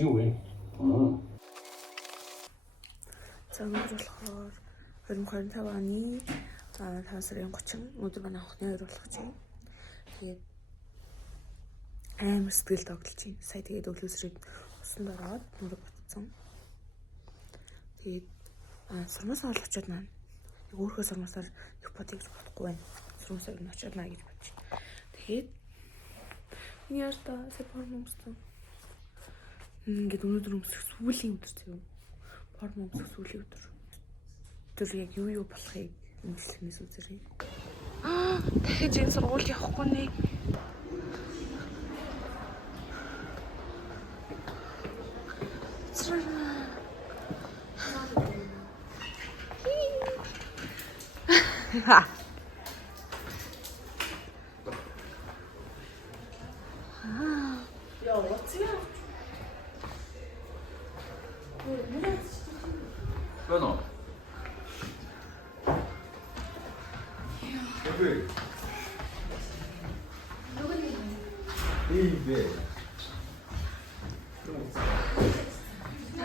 Юу вэ? За өнөөдөр болохоор 2025 оны 5 сарын 30 өнөөдөр манай анхны хоёр болох чинь. Тэгээд амар сэтгэл тогтолж байна. Сая тэгээд өглөөсрээд усанд ороод нүрэг ботсон. Тэгээд сурмаас орол очиод маань өөрхөө сурмаасаар их бод гэж бодохгүй байна. Сурмаасаар нь очиод наа гэж бодчих. Тэгээд яарта форм өмсөн. Ингээд өнөөдөр өмсөх сүүлийн өдөр тийм. Форм өмсөх сүүлийн өдөр. Тэр яг юу болохыг мэдсэлнээс үзэрэй. Дахиж энэ сургууль явахгүй нэ. 야, 어찌야? 끊어.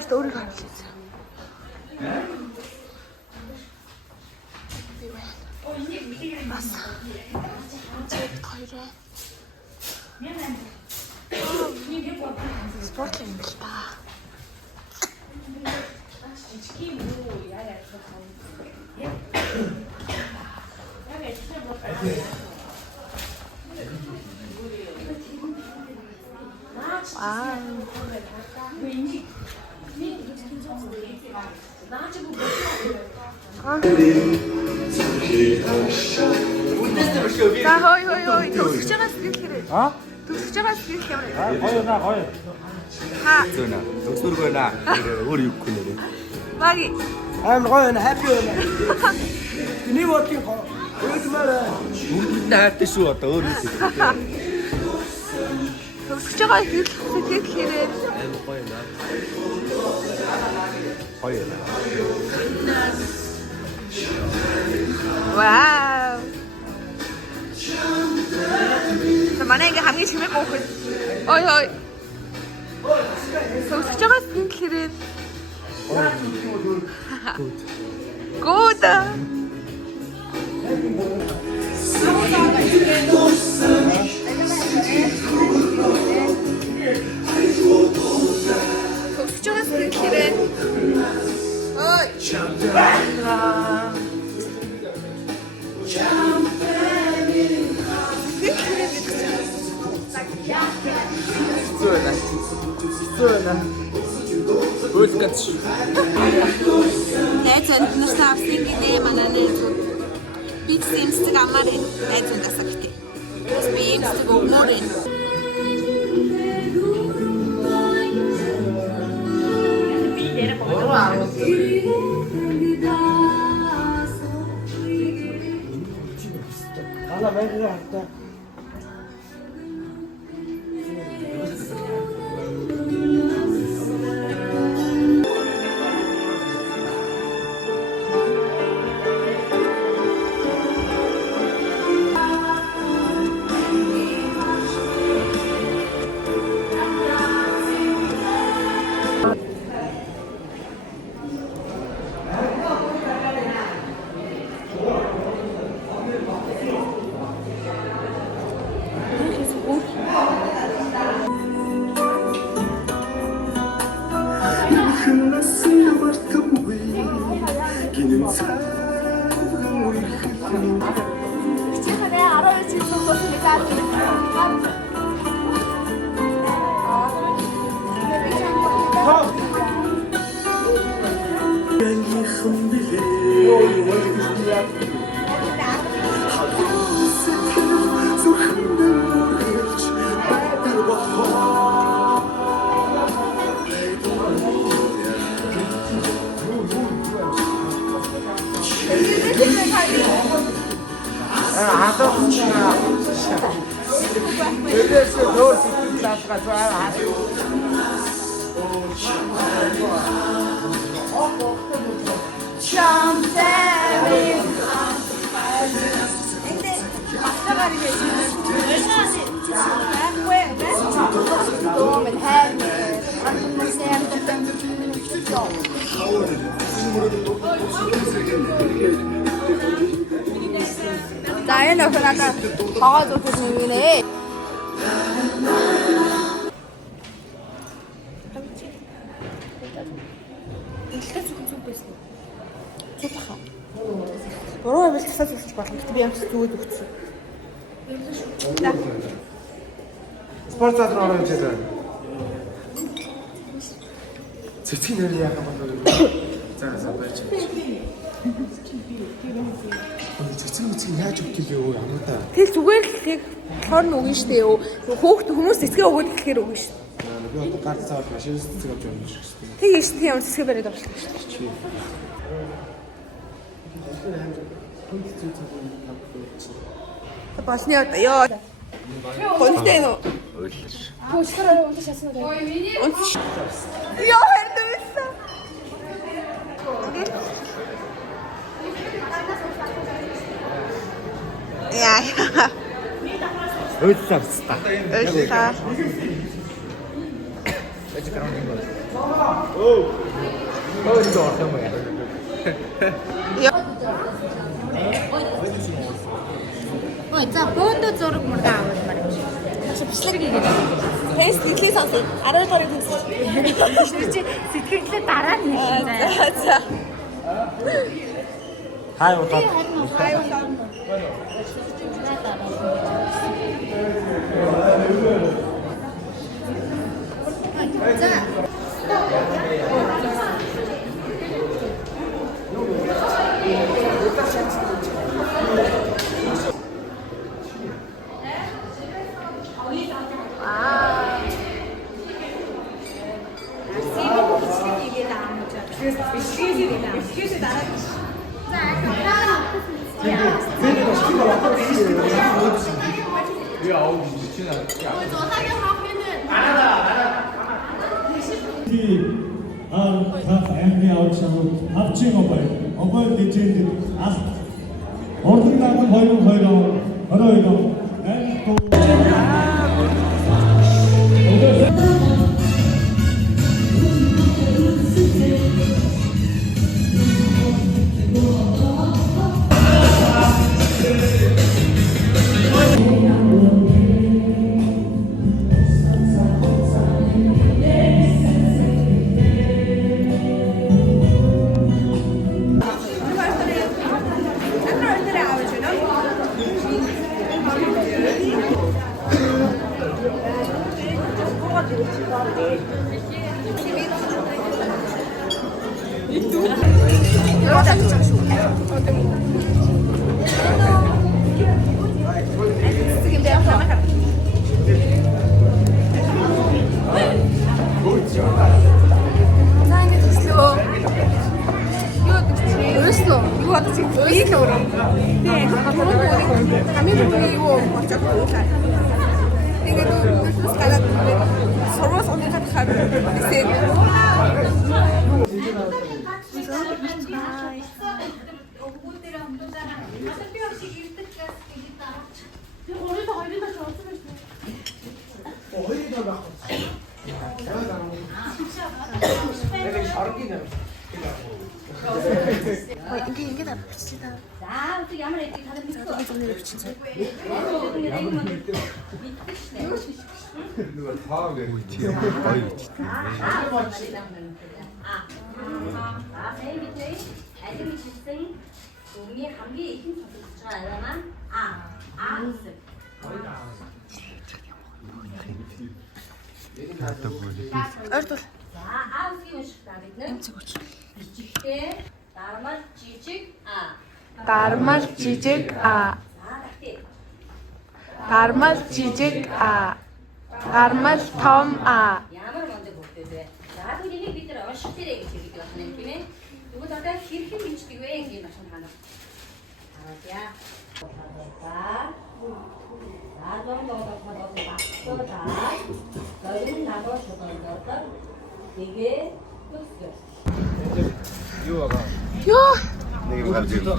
Story 가르치자. 맞아. 거기래. 스포츠입니다. 와우. 자, 허이. 독수자가 스킬키를. 독수자가 스킬키를. 거의. 하. 전화. 독수르거나 우리 육군이래. 마기. I'm going happy. You need what you call. Wait a minute. 나 뜻이 왔다. 우리 독수자가 스킬키를. 거의. 와우. 자, 만약에 감기 심할 거 없고. 어이. 독수자가 스킬키를. 굿. 독수자가 스킬키를. Найзууд нартай авсан гинэ манай найзууд. Би симсдэг амаар найзуудаас агтээ. Би имсдэг өгмөр энэ. Alla vägar hata. 지금 내가 알아볼 수 있는 것을 내가 За энэ охин надад байгаа зүгт нэг нэ. Буруу байвал тасаа зүгч болно. Гэтэ би ямар ч зүгд өгсөн. Спорт зал руу орох гэж байна. Цэцгийн нэр яах юм бол за байж. Цэцгийн яаж өгөх юм амуудаа. Тэгэл зүгээр л тэг болохоор нь өгнө штэ юу. Хөөхт хүмүүс цэцгээ өгөөд гэхээр өгнө штэ. Би одоо карт цаавал машин цэцэг авч явна шүү дээ. Тэг ийш тийм цэцгээ бариад авчихсан штэ. Басны ёо. Контэй нөө. Хөшгөрөө унтаж шатсан уу? Ёо хэрдээсэн. Яа. Өөдсөө. Өөсөө. Ой, за бөөндөө зураг мурга аваад марь. Бичлэг хийгээд. Фэйс дэлхий сонсоо. Арай барыг үзсэн. Чи сэтгэлдээ дараа нь хийх. За. Хай удаа. аймгийн авчрал авчин обой леженд алт ордын намын 22 он Дармал жижиг а. Дармал жижиг а. Дармал том а. Ямар мондо бүгдээ вэ? За түүнийг бид нар унших тэрэг гэж хэлдэг байна тийм ээ. Тэгвэл одоо хэрхэн бичдэг вэ гэж машин ханаа. Аваад. Ёо. Нэг юм гарч ирсэн.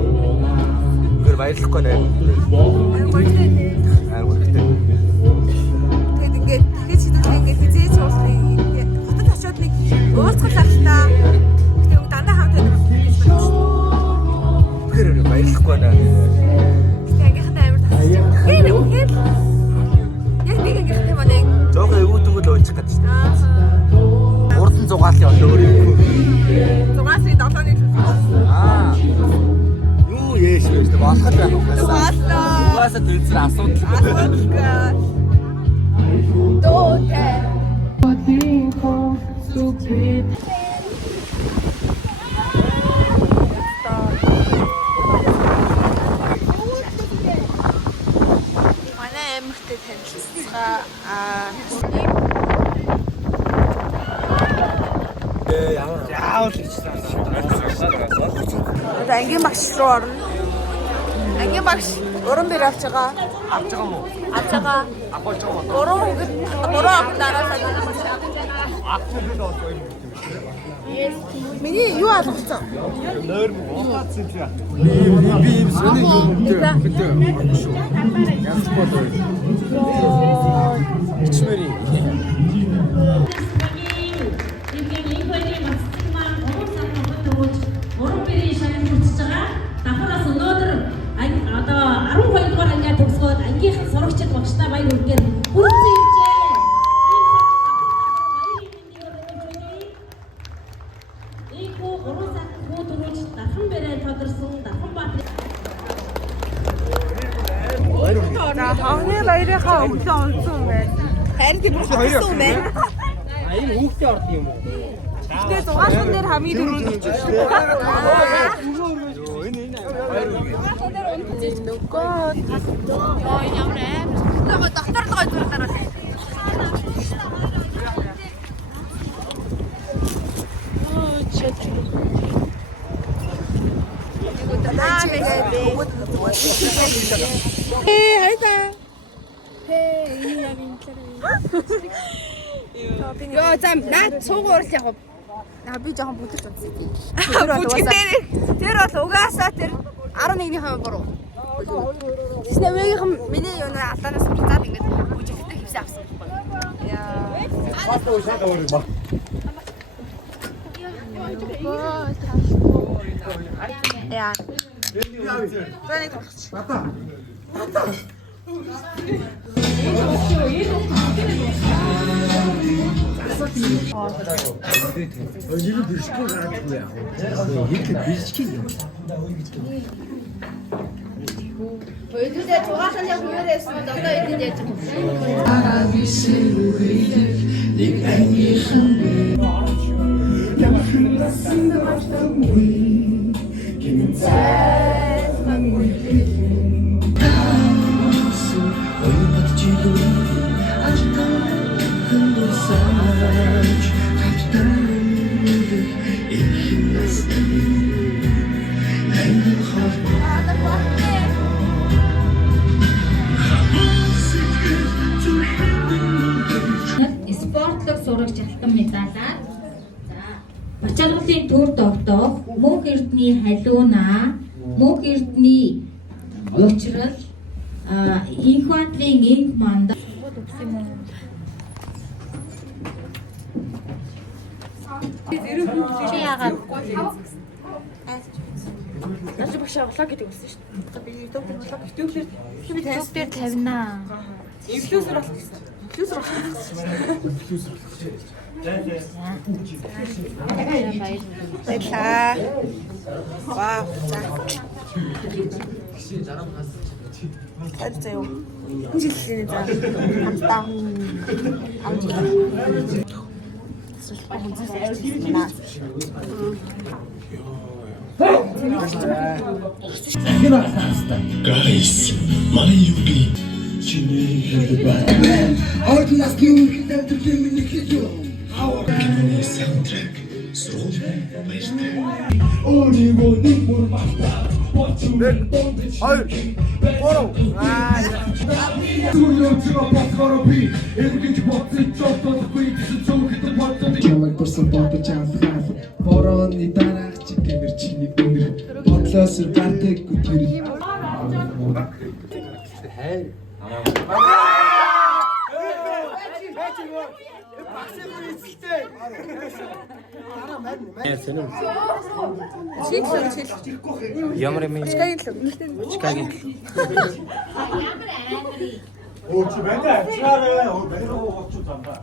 그걸 баярлах 거네. Тэгээд ингээд тэгэж хідүүлээ ингээд хизээж уулах ингээд хотод очиод нэг уулзах талтай. Гэтэ дандаа хамт байдаг гэж байна шүү дээ. 그걸 баярлах 거네. Гэтэ ангийнхантай амар тасч. Яг нэг ангийнхантай манай. 저거 өвдөгөл уучих гэж шүү дээ. Урдан зугаалын одоо өөрөө. 6 сарын 7-ны Аа. Юу яаш вэ? Болох л байх уу? Боллоо. Угаасаа тэр асуудал. Манай эмэгтэй танилцсаа Яавал хийчихсэн. одоо ангийн багш руу орно. Ангийн багш уран бэр авч байгаа. авч байгаа мó? Авч байгаа. Авч байгаа мó? Гурван хүүхэд гурван охин дараалал. Миний юу алгацсан? Нойр болооцсон чи. Би сони юм гэдэг шүү. Янз болоо. Ичмэри. Уран бэрийн шагнал хүрчихэж байгаа. Давхраас өнөөдөр одоо 12 дугаар анги төгсгөөд ангийнхан сурагчид багштай баяр хүргээр бүрэн зэмжээ. Ийхүү 3 сар хүү төрөж дархан бэрээ тодорсон дархан бат. За хавны баярынхаа өглөө онцсон байна. Харин тийм болсон байна. Энэ хүүхдээ орд юм уу? Тэгээ 6 сар дээр хамгийн дөрөв очсон. Йоо зам наад суугаар л яг би жоохон бүдэрч унтсан. Тэр бол угаасаа тэр 11-ийн буруу. Тэснэ вэгийн миний юу нэ алдаанаас буцаад ингэж үжигтэй хивсээ авсан байхгүй. Яа. Тэнийг тулчих. Өжиг бишгүй гарахгүй яа. Их бишгүй юм. Өдөртөө 6 сарын яг хүрээсэн одоо энд яаж юм. Спортлог сурагч алтан медалаар. За. Бачаалгын төр тогтоох, Мөнх Эрдэнэ халиунаа, Мөнх Эрдэнэ уучрал, инхватрийн инх мандат. Чи яагаад Наач багшаа влог гэдэг болсон шүү дээ. Одоо би YouTube дээр влог YouTube дээр тавина. Инфлюенсер болох гэсэн. Инфлюенсер болох. Баярлаа. Вау. За заяа. Жилийн за хамтдаа. Guys, my Yubi. Soundtrack. Чамайг бурсан бодож авлаа. Борооны дараах чи гэмэр чиний өнөр. Бодлоос гартэг гүтэр. Ямар юм бэ? Чикагийн. Оо чи байна ачаараа. Оо байна уу гоцоо замба.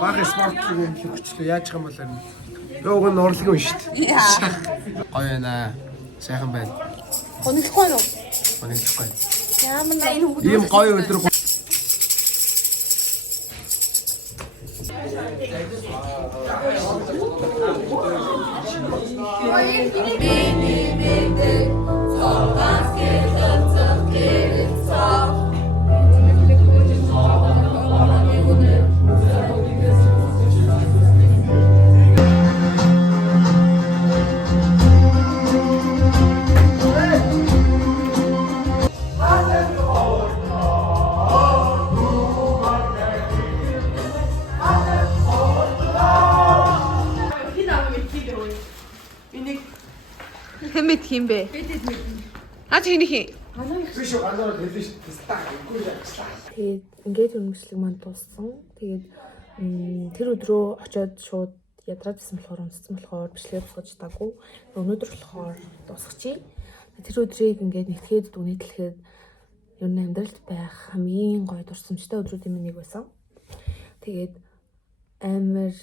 Баг спортлог юм хүчлээ яаж юм бол энэ. Йог нь орлого шүү дээ. Гоё байна. Сайхан байна. Гонхихгүй юу? Гонхихгүй. Ямар нэг Ийм гоё өдөр хэмэт хим бэ? А чиний хин. биш ганцаар хэлсэн шүү дээ. Үгүй яачлаа. Тэгээд ингээд өрмөчлөг манд дууссан. Тэгээд тэр өдрөө очиод шууд ядраад исэн болохоор унцсан болохоор бичлэгээ босгож таагүй. Өнөөдөр болохоор дуусгачих. Тэр өдрийг ингээд нэгтгэхэд дүнэтлэхэд ер нь амьдралд байх хамгийн гоё дурсамжтай өдрүүдийн минь нэг байсан. Тэгээд амар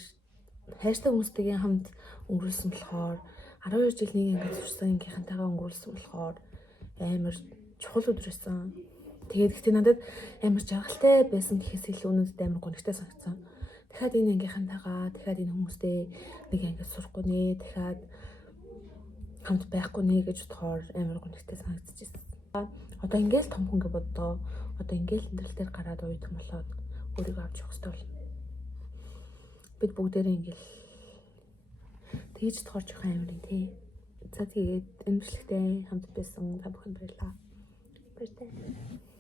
хайртай хүмүүстэйгээ хамт өнгөрүүлсэн болохоор 12 жил нэг ингээд сурсан ангийнхантайгаа өнгөрүүлсэн болохоор амар чухал өдөр байсан. Тэгээд гэхдээ надад амар жаргалтай байсан гэхээс илүү үнэндээ амар гонхтой санагдсан. Дахиад энэ ангийнхантайгаа, дахиад энэ хүмүүстэй нэг ангид сурахгүй нэ, дахиад хамт байхгүй нэ гэж бодохоор амар гонхтой санагдчихсэн. Одоо ингээл том хүн гэж боддоо. Одоо ингээл амьдрал дээр гараад уйдсан болоод өөрийгөө авч явах хэрэгтэй болно. Бид бүгдээрээ ингээл тэгж тохорч явах амар юм тий. За тэгээд эмчлэгтэй хамт байсан та бүхэнд баярлалаа. Баярлалаа.